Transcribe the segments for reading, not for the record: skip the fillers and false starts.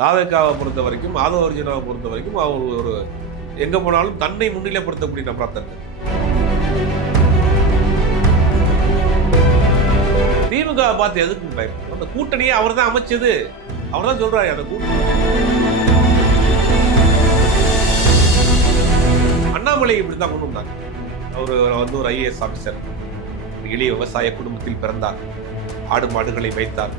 தாவேக்காவை பொறுத்த வரைக்கும், ஆதவ அர்ஜுனாவை பொறுத்த வரைக்கும் அவர் ஒரு எங்க போனாலும் தன்னை முன்னிலைப்படுத்தக்கூடிய நபரா தான் இருக்காரு. திமுக பார்த்து எதுக்கு பயப்படும்? அந்த கூட்டணியை அவர் தான் அமைச்சது. அவர் தான் சொல்றாரு அந்த கூட்டணி. அண்ணாமலை இப்படித்தான் கொண்டு வந்தாங்க. அவர் வந்து ஒரு ஐஏஎஸ் ஆபீசர், எளிய விவசாய குடும்பத்தில் பிறந்தார், ஆடு மாடுகளை வைத்தார்.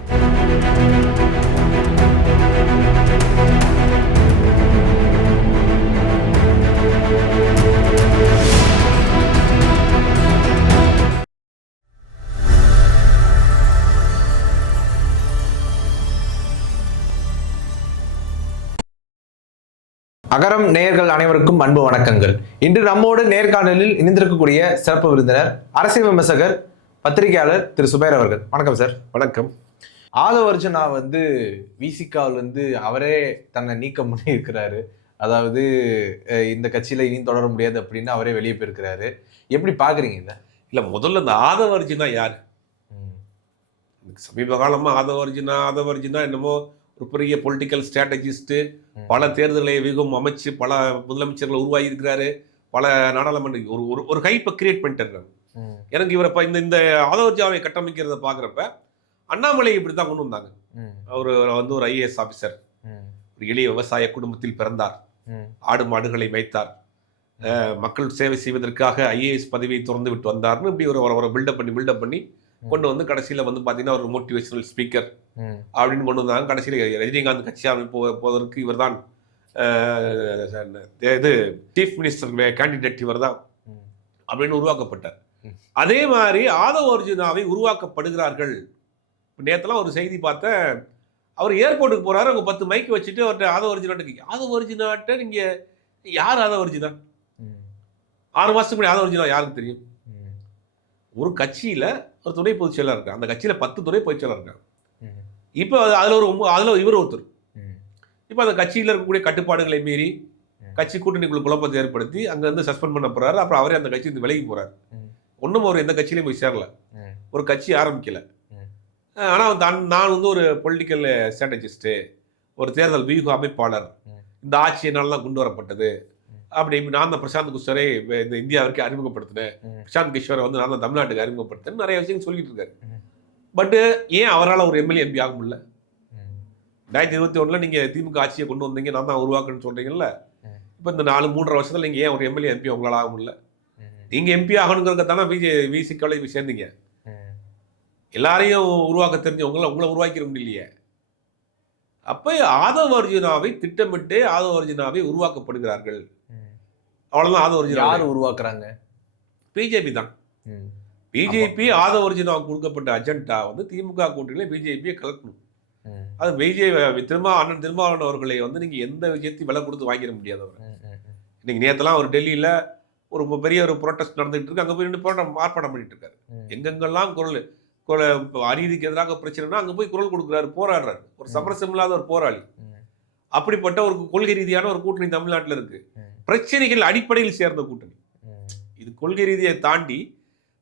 அகரம் நேயர்கள் அனைவருக்கும் அன்பு வணக்கங்கள். இன்று நம்மோடு நேர்காணலில் இணைந்திருக்கக்கூடிய சிறப்பு விருந்தினர், அரசியல் விமர்சகர், பத்திரிகையாளர் திரு சுபைர் அவர்கள். வணக்கம் சார். வணக்கம். ஆதவ அர்ஜுனா விசிகாவில் அவரே தன்னை நீக்கம் பண்ணி இருக்கிறாரு. அதாவது இந்த கட்சியில இனி தொடர முடியாது அப்படின்னு அவரே வெளியே போயிருக்கிறாரு. எப்படி பாக்குறீங்க இத? இல்ல, முதல்ல இந்த ஆதவ அர்ஜுனா யாரு? சமீப காலமா ஆதவ அர்ஜுனா என்னமோ ஒரு பெரிய பொலிட்டிக்கல் ஸ்ட்ராட்டஜிஸ்ட், பல தேர்தலை வியூகம் அமைச்சு பல முதலமைச்சர்களை உருவாகி இருக்கிறாரு, பல நாடாளுமன்ற ஒரு ஹைப்பை கிரியேட் பண்ணிட்டு. எனக்கு இவரை இந்த ஆதவ அர்ஜுனாவை கட்டமைக்கிறத பாக்குறப்ப அண்ணாமலை இப்படித்தான் கொண்டு வந்தாங்க. அவர் வந்து ஒரு ஐஏஎஸ் ஆபீசர், ஒரு எளிய விவசாய குடும்பத்தில் பிறந்தார், ஆடு மாடுகளை வைத்தார், மக்கள் சேவை செய்வதற்காக ஐஏஎஸ் பதவியை திறந்து விட்டு வந்தார்னு இப்படி ஒரு பில்டப் பண்ணி கொண்டு வந்து கடைசியில் வந்து பார்த்தீங்கன்னா ஒரு மோட்டிவேஷனல் ஸ்பீக்கர் அப்படின்னு கொண்டு வந்தாங்க. கடைசியில் ரஜினிகாந்த் கட்சி போவதற்கு இவர் தான் இது சீஃப் மினிஸ்டர் கேண்டிடேட் இவர் தான் அப்படின்னு உருவாக்கப்பட்டார். அதே மாதிரி ஆதவ அர்ஜுனாவை உருவாக்கப்படுகிறார்கள். நேற்றுலாம் ஒரு செய்தி பார்த்தேன், அவர் ஏர்போர்ட்டுக்கு போறாரு, அவங்க 10 மைக்கு வச்சுட்டு அவர்கிட்ட ஆதவ அர்ஜுனாட்ட நீங்க யார் ஆதவ அர்ஜுனா? 6 மாசத்துக்கு முன்னாடி ஆதவ அர்ஜுனா யாருக்கு தெரியும்? ஒரு கட்சியில ஒரு துணை பொதுச் செயலாளர் இருக்காங்க, அந்த கட்சியில 10 துணை பொதுச் செயலாளர் இருக்காங்க. இப்போ அதுல இவர் ஒருத்தர். இப்போ அந்த கட்சியில் இருக்கக்கூடிய கட்டுப்பாடுகளை மீறி கட்சி கூட்டணிக்குள்ள குழப்பத்தை ஏற்படுத்தி அங்க வந்து சஸ்பெண்ட் பண்ண போறாரு. அப்புறம் அவரே அந்த கட்சி விலகி போறாரு. ஒன்றும் அவர் எந்த கட்சியிலையும் போய் சேரல, ஒரு கட்சி ஆரம்பிக்கல. ஆனால் நான் வந்து ஒரு பொலிட்டிக்கல் ஸ்ட்ராட்டஜிஸ்ட், ஒரு தேர்தல் வியூக அமைப்பாளர், இந்த ஆட்சியினால தான் கொண்டு வரப்பட்டது அப்படி நான் தான் பிரசாந்த் கிஷோரை இந்த இந்தியாவிற்கு அறிமுகப்படுத்தினேன், பிரசாந்த் கிஷோரை வந்து நான் தான் தமிழ்நாட்டுக்கு அறிமுகப்படுத்தினேன், நிறைய விஷயம் சொல்லிட்டு இருக்காரு. பட் ஏன் அவரால் ஒரு எம்எல்ஏ எம்பி ஆக முடியல? 2021 நீங்க திமுக ஆட்சியை கொண்டு வந்தீங்க, நான் தான் உருவாக்குன்னு சொல்றீங்கல்ல. இப்போ இந்த 3.5 வருஷத்துல நீங்க ஏன் ஒரு எம்எல்ஏ எம்பி உங்களால் ஆக முடியல? நீங்க எம்பி ஆகணுங்கிறதான விசிகாவில் போய் சேர்ந்தீங்க. எல்லாரையும் உருவாக்க தெரிஞ்சவங்களை உங்களை உருவாக்கிட முடியலையே. அப்ப ஆதவ அர்ஜுனாவை திட்டமிட்டு ஆதவ அர்ஜுனாவை உருவாக்கப்படுகிறார்கள். அவ்வளவுதான். ஆதவ அர்ஜுனா யார் உருவாக்குறாங்க? பிஜேபி தான். பிஜேபி ஆதவ அர்ஜுனாவுக்கு கொடுக்கப்பட்ட அஜெண்டா வந்து திமுக கூட்டணியில பிஜேபியை கலக்கணும். அது அண்ணன் திருமாவளவன் அவர்களை வந்து நீங்க எந்த விஷயத்தையும் விலை கொடுத்து வாங்கிட முடியாது. இன்னைக்கு நேத்தெல்லாம் ஒரு டெல்லியில ஒரு பெரிய ஒரு புரோட்டஸ்ட் நடந்துகிட்டு இருக்கு, அங்க போய் ஆர்ப்பாட்டம் பண்ணிட்டு இருக்காரு. எங்கெங்கெல்லாம் அநீதிக்கு எதிராக பிரச்சனைனா அங்க போய் குரல் கொடுக்குறாரு, போராடுறாரு. ஒரு சமரசம் இல்லாத ஒரு போராளி. அப்படிப்பட்ட ஒரு கொள்கை ரீதியான ஒரு கூட்டணி தமிழ்நாட்டில் இருக்கு. பிரச்சனைகள் அடிப்படையில் சேர்ந்த கூட்டணி இது. கொள்கை ரீதியை தாண்டி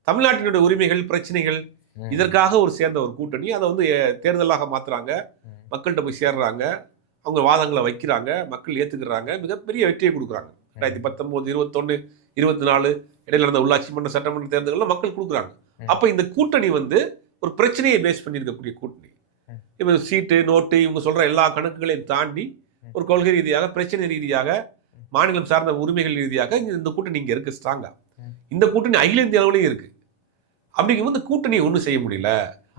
தமிழ்நாட்டினுடைய உரிமைகள், பிரச்சனைகள், இதற்காக ஒரு சேர்ந்த ஒரு கூட்டணி. அதை வந்து தேர்தலாக மாத்துறாங்க, மக்கள்கிட்ட போய் சேர்றாங்க, அவங்க வாதங்களை வைக்கிறாங்க, மக்கள் ஏத்துக்கிறாங்க, மிகப்பெரிய வெற்றியை கொடுக்குறாங்க. 2019, 21, 24 இடையில நடந்த உள்ளாட்சி மன்ற சட்டமன்ற தேர்தல்கள் மக்கள் கொடுக்குறாங்க. அப்ப இந்த கூட்டணி வந்து ஒரு பிரச்சனையை பேஸ் பண்ணி இருக்கக்கூடிய கூட்டணி. இப்ப சீட்டு, நோட்டு, இவங்க சொல்ற எல்லா கணக்குகளையும் தாண்டி ஒரு கொள்கை ரீதியாக, பிரச்சனை ரீதியாக, மாநிலம் சார்ந்த உரிமைகள் ரீதியாக இந்த கூட்டணி இங்க இருக்கு ஸ்ட்ராங்கா. இந்த கூட்டணி அகில இந்திய அளவுலையும் இருக்கு. அப்படிங்கும்போது இந்த கூட்டணியை ஒன்றும் செய்ய முடியல.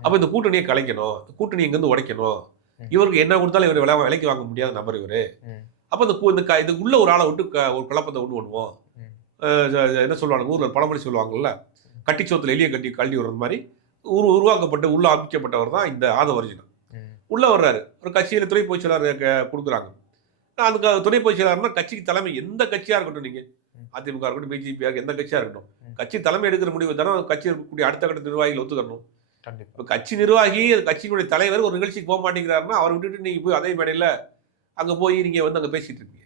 அப்ப இந்த கூட்டணியை கலைக்கணும், கூட்டணி எங்கிருந்து உடைக்கணும். இவருக்கு என்ன கொடுத்தாலும் இவர் விலைக்கு வாங்க முடியாத நபர் இவரு. அப்ப இது உள்ள ஒரு ஆளை விட்டு ஒரு குழப்பத்தை ஒன்று பண்ணுவோம். என்ன சொல்லுவாங்க ஊர்ல பழமொழி சொல்லுவாங்கல்ல, கட்டிச்சோத்துல எளிய கட்டி கல்வி வர்றது மாதிரி உருவாக்கப்பட்டு உள்ள அமைக்கப்பட்டவர் தான் இந்த ஆதவ அர்ஜுனா. உள்ள வர்றாரு, ஒரு கட்சியில துணை பொதுச் செயலாளர் கொடுக்குறாங்க. அந்த துணை பொதுச் செயலாளர்னா கட்சிக்கு தலைமை, எந்த கட்சியா இருக்கட்டும், நீங்க அதிமுக இருக்கட்டும், பிஜேபி எந்த கட்சியா இருக்கட்டும், கட்சி தலைமை எடுக்கிற முடிவு தானே கட்சி இருக்கக்கூடிய அடுத்த கட்ட நிர்வாகிகள் ஒத்துக்கணும். இப்போ கட்சி நிர்வாகி, கட்சியினுடைய தலைவர் ஒரு நிகழ்ச்சிக்கு போக மாட்டேங்கிறாருன்னா அவரை விட்டுட்டு நீங்க போய் அதே மேடையில அங்க போய் நீங்க வந்து அங்க பேசிட்டு இருக்கீங்க.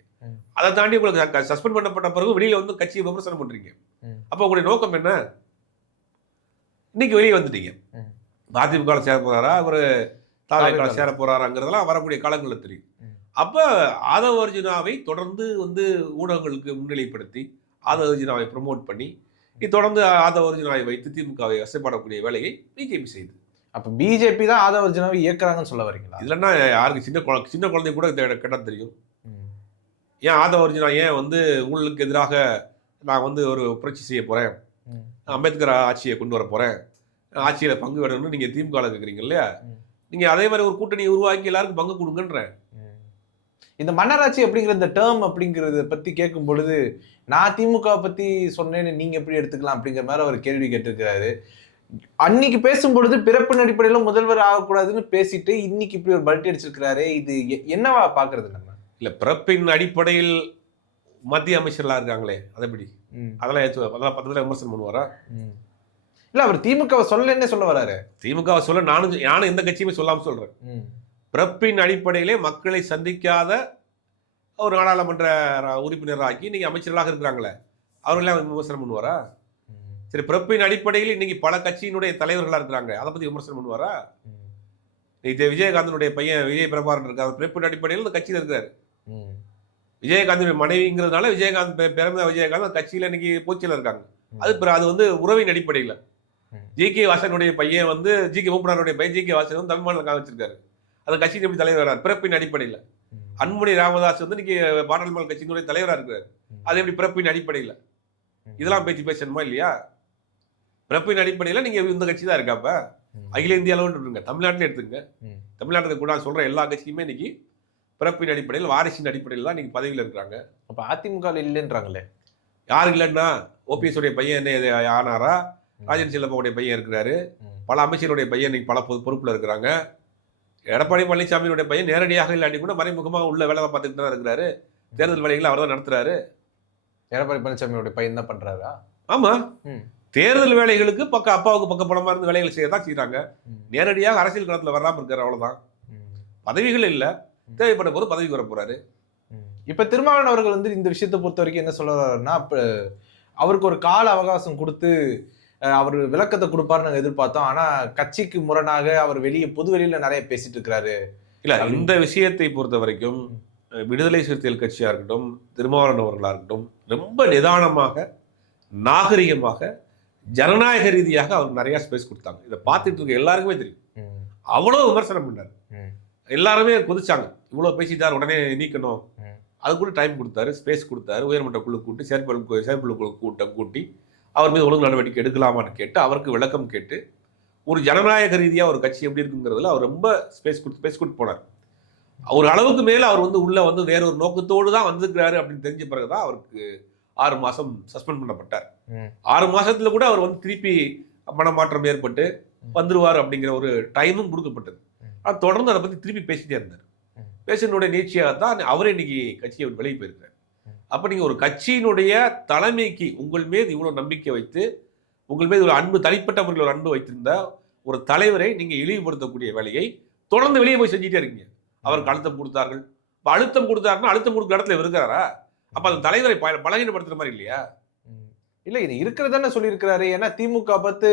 அதை தாண்டி உங்களுக்கு சஸ்பெண்ட் பண்ணப்பட்ட பிறகு வெளியில வந்து கட்சியை விமர்சனம் பண்றீங்க. அப்ப உங்களுடைய நோக்கம் என்ன? இன்னைக்கு வெளியே வந்துட்டீங்க. அதிமுக சேர போறாரா, அவரு தாவேக்கால சேர போறாராங்கிறதெல்லாம் வரக்கூடிய காலங்களில் தெரியும். அப்போ ஆதவ அர்ஜுனாவை தொடர்ந்து வந்து ஊடகங்களுக்கு முன்னிலைப்படுத்தி ஆதவ அர்ஜுனாவை ப்ரமோட் பண்ணி தொடர்ந்து ஆதவ அர்ஜுனாவை வைத்து திமுகவை வசைப்பாடக்கூடிய வேலையை பிஜேபி செய்யுது. அப்ப பிஜேபி தான் ஆதவ அர்ஜுனாவை இயக்குறாங்கன்னு சொல்ல வரீங்களா? இல்லைன்னா யாருக்கு சின்ன குழந்தை கூட கேட்டால் தெரியும். ஏன் ஆதவ அர்ஜுனா ஏன் வந்து ஊழலுக்கு எதிராக நான் வந்து ஒரு புரட்சி செய்ய போறேன், அம்பேத்கர் ஆட்சியை கொண்டு வர போறேன், ஆட்சியில் பங்கு வேணும்னு நீங்க திமுக கேட்குறீங்க இல்லையா? நீங்க அதே மாதிரி ஒரு கூட்டணியை உருவாக்கி எல்லாருக்கும் பங்கு கொடுங்கன்ற. இந்த மன்னராட்சி அப்படிங்கிற இந்த டேர்ம் அப்படிங்கறத பத்தி கேட்கும் பொழுது நான் திமுக பத்தி சொன்னேன்னு நீங்க எப்படி எடுத்துக்கலாம் அப்படிங்கிற மாதிரி அவர் கேள்வி கேட்டிருக்கிறாரு. அன்னைக்கு பேசும்பொழுது பிறப்பின் அடிப்படையில முதல்வர் ஆகக்கூடாதுன்னு பேசிட்டு இன்னைக்கு இப்படி ஒரு பல்ட்டி அடிச்சிருக்கிறாரு. இது என்னவா பாக்குறது நம்ம? இல்ல, பிறப்பின் அடிப்படையில் மத்திய அமைச்சர்களா இருக்காங்களே அதை எப்படி அதெல்லாம் பக்கத்துல விமர்சனம் பண்ணுவாரா? இல்ல, அவர் திமுக சொல்லலன்னே சொல்ல வராரு. திமுக சொல்ல நானும் எந்த கட்சியுமே சொல்லாம சொல்றேன். பிறப்பின் அடிப்படையிலே மக்களை சந்திக்காத ஒரு நாடாளுமன்ற உறுப்பினராக்கி நீங்க அமைச்சர்களாக இருக்கிறாங்களே அவர்களெல்லாம் விமர்சனம் பண்ணுவாரா? சரி, பிறப்பின் அடிப்படையில் இன்னைக்கு பல கட்சியினுடைய தலைவர்களா இருக்கிறாங்க, அதை பத்தி விமர்சனம் பண்ணுவாரா? விஜயகாந்தனுடைய பையன் விஜய் பிரபாகரன் இருக்காரு, பிறப்பின் அடிப்படையில் அந்த கட்சியில் இருக்காரு. விஜயகாந்தனுடைய மனைவிங்கிறதுனால விஜயகாந்த் பிறந்த விஜயகாந்த் கட்சியில இன்னைக்கு போச்சியில் இருக்காங்க. அது வந்து உறவின் அடிப்படையில். ஜி.கே. வாசனுடைய பையன் வந்து ஜி.கே. மூப்பனாருடைய பையன் ஜி.கே. வாசன் வந்து தமிழ்நாட்டில் காமிச்சிருக்காரு, அந்த கட்சியின் எப்படி தலைவராக பிறப்பின் அடிப்படையில். அன்புமணி ராமதாஸ் வந்து இன்னைக்கு பாராளுமன்ற கட்சியினுடைய தலைவராக இருக்கிறார், அது எப்படி பிறப்பின் அடிப்படையில். இதெல்லாம் பேசணுமா இல்லையா? பிறப்பின் அடிப்படையில் நீங்க இந்த கட்சி தான் இருக்காப்ப அகில இந்திய அளவில் இருங்க, தமிழ்நாட்டில் எடுத்துங்க. தமிழ்நாட்டுக்கு கூட சொல்ற எல்லா கட்சியுமே இன்னைக்கு பிறப்பின் அடிப்படையில் வாரிசின் அடிப்படையில் தான் இன்னைக்கு பதவியில் இருக்கிறாங்க. அப்ப அதிமுக இல்லைன்றாங்களே. யாரு இல்லைன்னா ஓபிஎஸ் உடைய பையன் என்ன ஆனாரா, ராஜன் செல்லப்பாவுடைய பையன் இருக்கிறாரு, பல அமைச்சருடைய பையன் இன்னைக்கு பல பொறுப்புல இருக்கிறாங்க. எடப்பாடி பழனிசாமியுடைய பையன் நேரடியாக இல்லாட்டி கூட மறைமுகமாக உள்ள வேலை பார்த்துக்கிட்டு தான் இருக்கிறாரு. தேர்தல் வேலைகளை அவர் தான் நடத்துறாரு. எடப்பாடி பழனிசாமியோட பையன் தான் பண்றாரா? ஆமா, தேர்தல் வேலைகளுக்கு அப்பாவுக்கு பக்கப்படமா இருந்து வேலைகள் செய்யதான் செய்யறாங்க. நேரடியாக அரசியல் களத்துல வராம இருக்காரு, அவ்வளவுதான். பதவிகள் இல்ல, தேவைப்பட்ட போது பதவிக்கு வர போறாரு. இப்ப திருமாவளவன் அவர்கள் வந்து இந்த விஷயத்தை பொறுத்த வரைக்கும் என்ன சொல்றாருன்னா, அவருக்கு ஒரு கால அவகாசம் கொடுத்து அவர் விளக்கத்தை கொடுப்பாரு நாங்க எதிர்பார்த்தோம். ஆனா கட்சிக்கு முரணாக அவர் பொது வெளியில நிறைய பேசிட்டு இருக்கிறாரு. இல்ல, இந்த விஷயத்தை பொறுத்த வரைக்கும் விடுதலை சிறுத்தைகள் கட்சியா இருக்கட்டும், திருமாவளவன் அவர்களா இருக்கட்டும், ரொம்ப நிதானமாக நாகரிகமாக ஜனநாயக ரீதியாக அவருக்கு நிறைய ஸ்பேஸ் கொடுத்தாங்க. இதை பார்த்துட்டு இருக்க எல்லாருக்குமே தெரியும். அவ்வளவு விமர்சனம் பண்ணாரு, எல்லாருமே கொதிச்சாங்க. இவ்வளவு பேசிட்டார், உடனே நீக்கணும். அது கூட டைம் கொடுத்தாரு, ஸ்பேஸ் கொடுத்தாரு. உயர்மன்ற குழு கூட்டி செயற்குழு கூட்டம் கூட்டி அவர் மீது ஒழுங்கு நடவடிக்கை எடுக்கலாமான்னு கேட்டு அவருக்கு விளக்கம் கேட்டு ஒரு ஜனநாயக ரீதியாக ஒரு கட்சி எப்படி இருக்குங்கிறதுல அவர் ரொம்ப ஸ்பேஸ் கொடுத்து போனார். ஒரு அளவுக்கு மேலே அவர் வந்து உள்ள வந்து வேற ஒரு நோக்கத்தோடு தான் வந்திருக்கிறாரு அப்படின்னு தெரிஞ்ச பிறகுதான் அவருக்கு 6 மாசம் சஸ்பெண்ட் பண்ணப்பட்டார். 6 மாசத்துல கூட அவர் வந்து திருப்பி மனமாற்றம் ஏற்பட்டு வந்துருவார் அப்படிங்கிற ஒரு டைமும் கொடுக்கப்பட்டது. ஆனால் தொடர்ந்து அதை பற்றி திருப்பி பேசிட்டே இருந்தார். பேசினுடைய நீட்சியாக தான் அவரே இன்னைக்கு கட்சியை வெளியே போயிருக்கிறார். அப்போ நீங்கள் ஒரு கட்சியினுடைய தலைமைக்கு உங்கள் மீது இவ்வளோ நம்பிக்கை வைத்து உங்கள் மீது ஒரு அன்பு, தனிப்பட்ட முறையில் ஒரு அன்பு வைத்திருந்த ஒரு தலைவரை நீங்கள் இழிவுபடுத்தக்கூடிய வேலையை தொடர்ந்து வெளியே போய் செஞ்சுட்டே இருக்கீங்க. அவருக்கு அழுத்தம் கொடுத்தார்கள். இப்போ அழுத்தம் கொடுத்தாருன்னா அழுத்தம் கொடுக்குற இடத்துல இருக்கிறாரா? அப்ப அந்த தலைவரை பலகீனப்படுத்துற மாதிரி இல்லையா? இல்ல, இது இருக்கிறதானே சொல்லியிருக்கிறாரு. ஏன்னா திமுக பார்த்து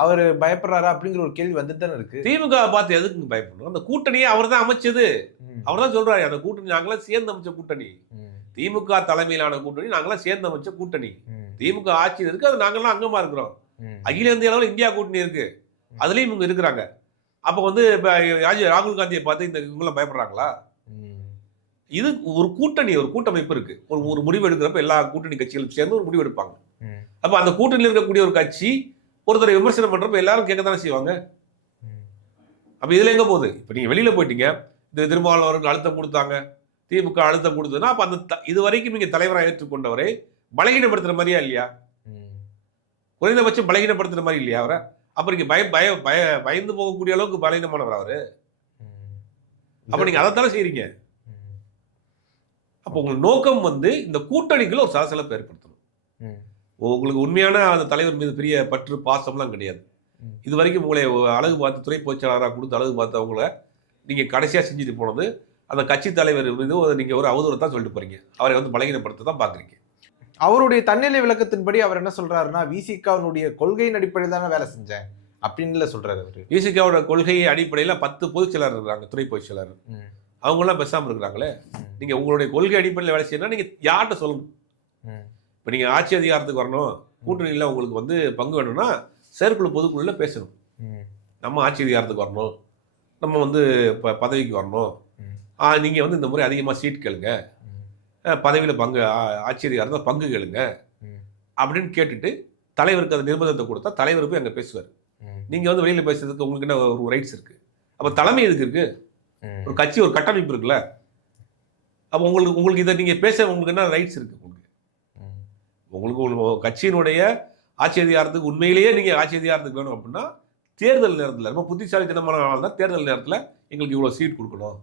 அவர் பயப்படுறாரா அப்படிங்கிற ஒரு கேள்வி வந்துட்டு தானே இருக்கு. திமுக பார்த்து எதுக்கு பயப்படணும்? அந்த கூட்டணியை அவர் தான் அமைச்சது. அவர் தான் சொல்றாரு, அந்த கூட்டணி நாங்களாம் சேர்ந்து அமைச்ச கூட்டணி, திமுக தலைமையிலான கூட்டணி, நாங்களாம் சேர்ந்து அமைச்ச கூட்டணி. திமுக ஆட்சியில் இருக்கு, அது நாங்களாம் அங்கமா இருக்கிறோம். அகில இந்திய அளவில் இந்தியா கூட்டணி இருக்கு, அதுலயும் இவங்க இருக்கிறாங்க. அப்ப வந்து ராகுல் காந்தியை பார்த்து இந்த இவங்களாம் பயப்படுறாங்களா? இது ஒரு கூட்டணி, ஒரு கூட்டமைப்பு இருக்கு. ஒரு முடிவு எடுக்கிறப்ப எல்லா கூட்டணி கட்சிகளும் சேர்ந்து ஒரு முடிவு எடுப்பாங்க. அப்ப அந்த கூட்டணியில் இருக்கக்கூடிய ஒரு கட்சி ஒருத்தரை விமர்சனம் பண்றப்ப எல்லாரும் கேட்கத்தானே செய்வாங்க. அப்ப இதுல எங்க போகுது? இப்ப நீங்க வெளியில போயிட்டீங்க, இந்த திருமாவளவன் அவர்கள் அழுத்தம் கொடுத்தாங்க, திமுக அழுத்தம் கொடுத்ததுன்னா அப்ப அந்த இது வரைக்கும் நீங்க தலைவராக ஏற்றுக்கொண்டவரை பலகீனப்படுத்துற மாதிரியா இல்லையா? குறைந்தபட்சம் பலகீனப்படுத்துற மாதிரி இல்லையா அவரை? அப்ப நீங்க பயந்து போகக்கூடிய அளவுக்கு பலகீனமானவர் அவரு. அப்ப நீங்க அதைத்தானே செய்றீங்க. அப்போ உங்களுக்கு நோக்கம் வந்து இந்த கூட்டணிக்குள்ள ஒரு சலசலப்பை ஏற்படுத்தணும். உங்களுக்கு உண்மையான அந்த தலைவர் மீது பெரிய பற்று பாசம்லாம் கிடையாது. இது வரைக்கும் உங்களை அழகு பார்த்து துறை பொதுச்செயலாளராக கொடுத்து அழகு பார்த்தவங்கள நீங்க கடைசியா செஞ்சுட்டு போனது அந்த கட்சி தலைவர் மீது நீங்க ஒரு அவதூறத்தான் சொல்லிட்டு போறீங்க. அவரை வந்து பலகீனப்படுத்த தான் பாக்குறீங்க. அவருடைய தன்னிலை விளக்கத்தின்படி அவர் என்ன சொல்றாருன்னா, விசிகாவுடைய கொள்கையின் அடிப்படையில் தானே வேலை செஞ்சேன் அப்படின்னு சொல்றாரு. அவரு விசிகாவோட கொள்கை அடிப்படையில் 10 பொதுச்செயலாளர் இருக்காங்க, துறை பொதுச்செயலாளர். அவங்களாம் பேசாமல் இருக்கிறாங்களே. நீங்கள் உங்களுடைய கொள்கை அடிப்படையில் வேலை செய்யணும்னா நீங்கள் யார்கிட்ட சொல்லணும்? இப்போ நீங்கள் ஆட்சி அதிகாரத்துக்கு வரணும், கூட்டணியில் உங்களுக்கு வந்து பங்கு வேணும்னா செயற்குழு பொதுக்குழுல பேசணும். நம்ம ஆட்சி அதிகாரத்துக்கு வரணும், நம்ம வந்து பதவிக்கு வரணும், நீங்கள் வந்து இந்த முறை அதிகமாக சீட் கேளுங்க, பதவியில் பங்கு ஆட்சி அதிகாரத்தில் பங்கு கேளுங்க அப்படின்னு கேட்டுட்டு தலைவருக்கு அந்த நிர்பந்தத்தை கொடுத்தா தலைவர் போய் அங்கே பேசுவார். நீங்கள் வந்து வெளியில் பேசுறதுக்கு உங்களுக்கு என்ன ஒரு ரைட்ஸ் இருக்குது? அப்போ தலைமை எதுக்கு இருக்குது? ஒரு கட்சி ஒரு கட்டமைப்பு இருக்குல்ல. அப்போ உங்களுக்கு இதை நீங்கள் பேச உங்களுக்கு என்ன ரைட்ஸ் இருக்குது? உங்களுக்கு கட்சியினுடைய ஆட்சி அதிகாரத்துக்கு உண்மையிலேயே நீங்கள் ஆட்சி அதிகாரத்துக்கு வேணும் அப்படின்னா தேர்தல் நேரத்தில் ரொம்ப புத்திசாலித்தனமான ஆள் தான் தேர்தல் நேரத்தில் எங்களுக்கு இவ்வளோ சீட் கொடுக்கணும்,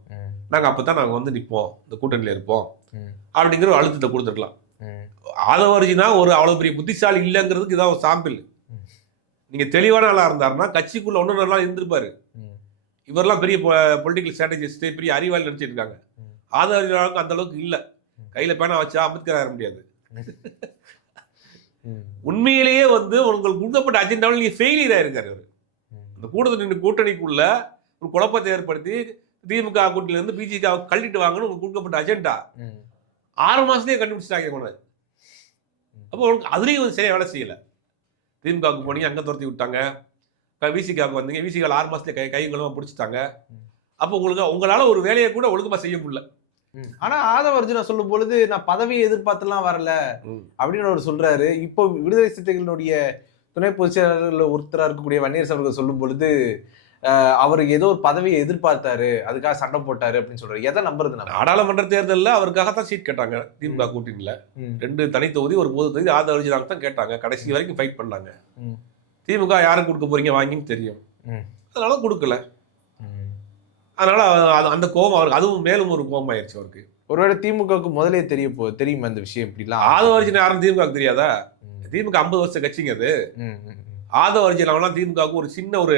நாங்கள் அப்போ தான் நாங்கள் வந்து நிற்போம், இந்த கூட்டணியில் இருப்போம் அப்படிங்கிற ஒரு அழுத்தத்தை கொடுத்துருக்கலாம். ஆதவர்ஜினா ஒரு அவ்வளோ பெரிய புத்திசாலி இல்லைங்கிறதுக்கு இதான் ஒரு சாம்பிள். நீங்கள் தெளிவான ஆளாக இருந்தாருன்னா கட்சிக்குள்ள ஒன்று நல்லா இருந்திருப்பாரு. இவரெல்லாம் பெரிய பொலிட்டிக்கல் ஸ்ட்ராட்டஜிஸ்ட், பெரிய அறிவாளி நினச்சிட்டு இருக்காங்க. ஆதவர்ஜினாவுக்கு அந்த அளவுக்கு இல்லை. கையில் பேனா வச்சா அம்பேத்கர் ஆக முடியாது. உண்மையிலேயே வந்து உங்களுக்கு கொடுக்கப்பட்ட அஜெண்டாவில் நீங்கள் ஃபெயிலியர் ஆயிருக்காரு. அவர் அந்த கூட்டணிக்குள்ள ஒரு குழப்பத்தை ஏற்படுத்தி திமுக கூட்டணியிலிருந்து பிஜேபி கழட்டிட்டு வாங்கன்னு உங்களுக்கு கொடுக்கப்பட்ட அஜெண்டா 6 மாசத்துலேயே கண்டுபிடிச்சிட்டாங்க கொண்டு. அப்போ உங்களுக்கு அதுலேயும் வந்து சரியாக வேலை செய்யலை. திமுகவுக்கு போனீங்க, அங்கே துரத்தி விட்டாங்க. விசிகாவுக்கு வந்தீங்க, விசிகாவில் 6 மாசத்துல கைகளும் பிடிச்சிட்டாங்க. அப்போ உங்களால் ஒரு வேலையை கூட ஒழுங்கமாக செய்ய முடியல. ஆனா ஆதவர்ஜுனா சொல்லும் பொழுது நான் பதவியை எதிர்பார்த்துலாம் வரல அப்படின்னு அவர் சொல்றாரு. இப்போ விடுதலை சிறுத்தைகளுடைய துணை பொதுச் செயலாளர்கள் ஒருத்தராக இருக்கக்கூடிய வன்னியரசு அவர்கள் சொல்லும் பொழுது அவருக்கு ஏதோ ஒரு பதவியை எதிர்பார்த்தாரு, அதுக்காக சண்டை போட்டாரு அப்படின்னு சொல்றாரு. எதை நம்புறது? நாடாளுமன்ற தேர்தலில் அவருக்காகத்தான் சீட் கேட்டாங்க திமுக கூட்டணியில். 2 தனி தொகுதி, ஒரு பொது தொகுதி ஆதவர்ஜுனாக்கு தான் கேட்டாங்க. கடைசி வரைக்கும் ஃபைட் பண்ணாங்க. திமுக யாருக்கு கொடுக்க போறீங்க வாங்கின்னு தெரியும், அதனால கொடுக்கல. அதனால அந்த கோபம் அவருக்கு அதுவும் மேலும் ஒரு கோபம் ஆயிடுச்சு அவருக்கு. ஒருவேளை திமுகவுக்கு முதலே தெரியுமா இந்த விஷயம்? இப்படிலாம் ஆதவர்ஜுனா யாரும் திமுகவுக்கு தெரியாதா? திமுக 50 வருஷ கட்சிங்க அது. ஆதவர்ஜுனா திமுகவுக்கு ஒரு சின்ன ஒரு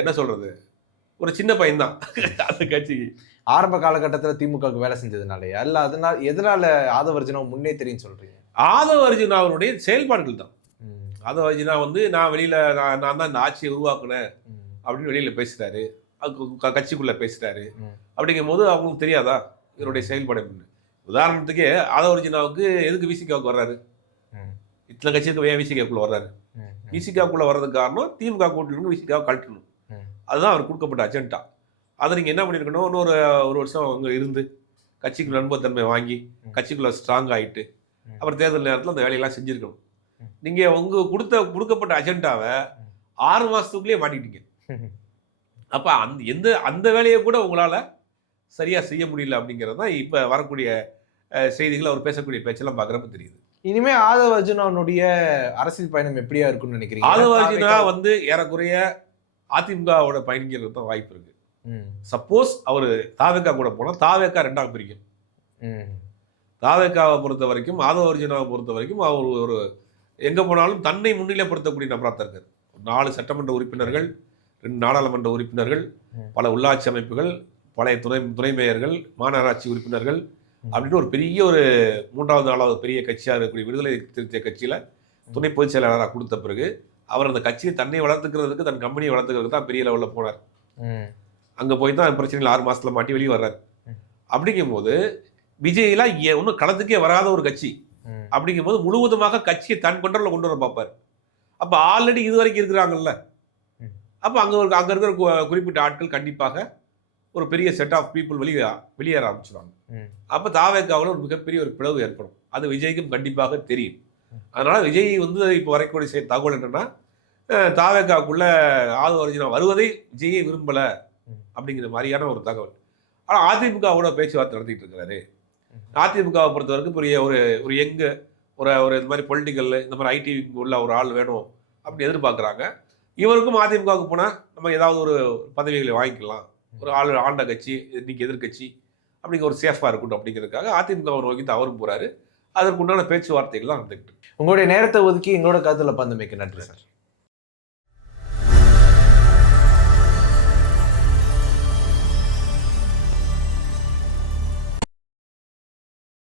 என்ன சொல்றது, ஒரு சின்ன பையன் தான் அந்த கட்சிக்கு. ஆரம்ப காலகட்டத்தில் திமுகவுக்கு வேலை செஞ்சதுனாலயா இல்ல அதனால எதனால ஆதவர்ஜுனா முன்னே தெரியும் சொல்றீங்க? ஆதவர்ஜுனா அவருடைய செயல்பாடுகள் தான். ஆதவர்ஜுனா வந்து நான் வெளியில நான் தான் இந்த ஆட்சியை உருவாக்குனேன் அப்படின்னு வெளியில பேசுறாரு, கட்சிக்குள்ள பேசுறாரு. அப்படிங்கும் போது அவங்களுக்கு தெரியாதா இவருடைய செயல்பாடு அப்படின்னு? உதாரணத்துக்கு ஆதவர்ஜுனாவுக்கு எதுக்கு விசிகாவுக்கு வர்றாரு? இத்தனை கட்சிக்கு ஏன் விசிகாவுக்குள்ள வர்றாரு? விசிகாவுக்குள்ள வர்றதுக்கு காரணம் திமுக கூட்டணிக்கு விசிகாவை கழட்டணும். அதுதான் அவர் கொடுக்கப்பட்ட அஜெண்டா. அதை நீங்கள் என்ன பண்ணியிருக்கணும், இன்னொரு ஒரு வருஷம் அங்கே இருந்து கட்சிக்குள்ள நண்பத்தன்மை வாங்கி கட்சிக்குள்ள ஸ்ட்ராங் ஆகிட்டு அப்புறம் தேர்தல் நேரத்தில் அந்த வேலையெல்லாம் செஞ்சுருக்கணும். நீங்கள் கொடுக்கப்பட்ட அஜெண்டாவை 6 மாதத்துக்குள்ளேயே மாட்டிக்கிட்டீங்க. அப்போ அந்த வேலையை கூட உங்களால் சரியாக செய்ய முடியல அப்படிங்கிறது தான் இப்போ வரக்கூடிய செய்திகள், அவர் பேசக்கூடிய பேச்செல்லாம் பார்க்குறப்ப தெரியுது. இனிமே ஆதவர்ஜுனாவுடைய அரசியல் பயணம் எப்படியா இருக்குன்னு நினைக்கிறீங்க? ஆதவர்ஜுனா வந்து ஏறக்குறைய அதிமுகவோட பயணிக்கிறது தான் வாய்ப்பு இருக்கு. சப்போஸ் அவர் தாவேகா கூட போனால் தாவேகா 2ஆக பிரிக்கும். தாவேகாவை பொறுத்த வரைக்கும், ஆதவர்ஜுனாவை பொறுத்த வரைக்கும் அவர் ஒரு எங்கே போனாலும் தன்னை முன்னிலைப்படுத்தக்கூடிய நபராக தான் இருக்கார். 4 சட்டமன்ற உறுப்பினர்கள், 2 நாடாளுமன்ற உறுப்பினர்கள், பல உள்ளாட்சி அமைப்புகள், பழைய துணை மேயர்கள், மாநகராட்சி உறுப்பினர்கள் அப்படின்னு ஒரு பெரிய ஒரு 3வது 4வது பெரிய கட்சியாக இருக்கக்கூடிய விடுதலை சிறுத்தை கட்சியில் துணை பொதுச் செயலாளராக கொடுத்த பிறகு அவர் அந்த கட்சியை தன்னை வளர்த்துக்கிறதுக்கு, தன் கம்பெனியை வளர்த்துக்கிறதுக்கு தான் பெரிய லெவலில் போனார். அங்கே போய் தான் பிரச்சனையில் 6 மாதத்தில் மாட்டி வெளியே வர்றார். அப்படிங்கும் போது விஜயெல்லாம் ஒன்றும் களத்துக்கே வராத ஒரு கட்சி. அப்படிங்கும் போது முழுவதுமாக கட்சியை தன் கண்ட்ரோலில் கொண்டு வர பார்ப்பார். அப்போ ஆல்ரெடி இது வரைக்கும் இருக்கிறாங்கல்ல, அப்போ அங்கே இருக்கிற குறிப்பிட்ட ஆட்கள் கண்டிப்பாக ஒரு பெரிய செட் ஆஃப் பீப்புள் வெளியேற ஆரம்பிச்சுவாங்க. அப்போ தாவேகாவில் ஒரு மிகப்பெரிய ஒரு பிளவு ஏற்படும். அது விஜய்க்கும் கண்டிப்பாக தெரியும். அதனால விஜய் வந்து இப்போ வரைக்கூடிய தகவல் என்னன்னா, தாவேகாவுக்குள்ள ஆதவர்ஜுனா வருவதை விஜயை விரும்பலை அப்படிங்கிற மாதிரியான ஒரு தகவல். ஆனால் அதிமுகவோட பேச்சுவார்த்தை நடத்திட்டு இருக்கிறாரு. அதிமுகவை பொறுத்த வரைக்கும் பெரிய ஒரு யங்கு ஒரு இந்த மாதிரி பொலிட்டிக்கல், இந்த மாதிரி ஐடி உள்ள ஒரு ஆள் வேணும் அப்படி எதிர்பார்க்குறாங்க. இவருக்கும் அதிமுகவுக்கு போனால் நம்ம ஏதாவது ஒரு பதவிகளை வாங்கிக்கலாம், ஒரு ஆள் ஆண்ட கட்சி இன்னைக்கு எதிர்கட்சி அப்படிங்கிற ஒரு சேஃபாக இருக்கட்டும் அப்படிங்கிறதுக்காக அதிமுக நோக்கி அவரும் போகிறாரு. அதற்குண்டான பேச்சுவார்த்தைகள் தான் நடந்துக்கிட்டு. உங்களுடைய நேரத்தை ஒதுக்கி எங்களோட கருத்துல பந்தமைக்கு நன்றி சார்.